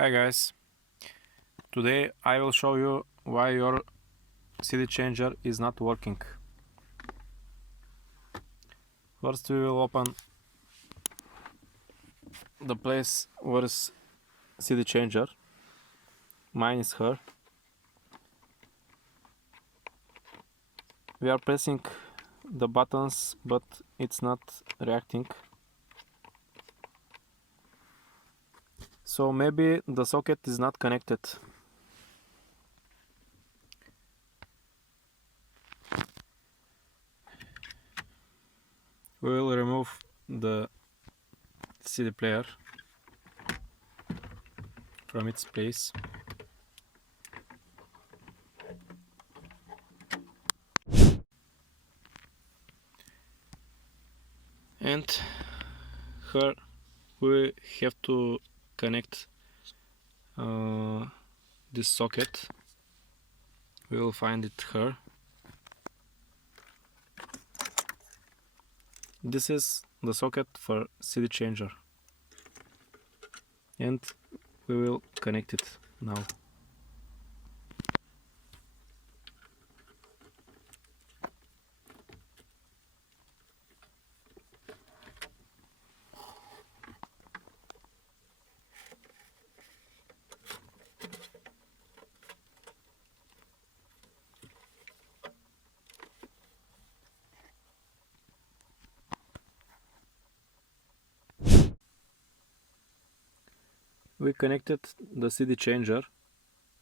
Hi guys, today I will show you why your CD changer is not working. First we will open the place where is CD changer. Mine is here. We are pressing the buttons but it's not reacting. So maybe the socket is not connected. We will remove the CD player from its place. And here we have to connect this socket. We will find it here. This is the socket for CD changer, and we will connect it now. We connected the CD changer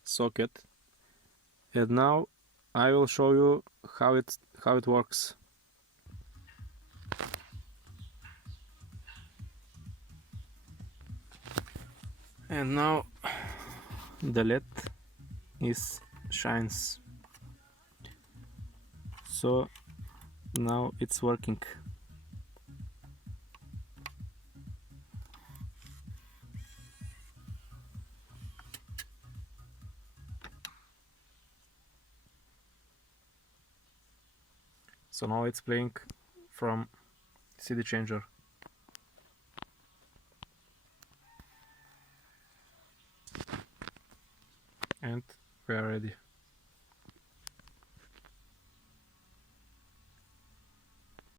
socket, and now I will show you how it works. And now the LED shines, so now it's working. So now it's playing from CD changer. And we are ready.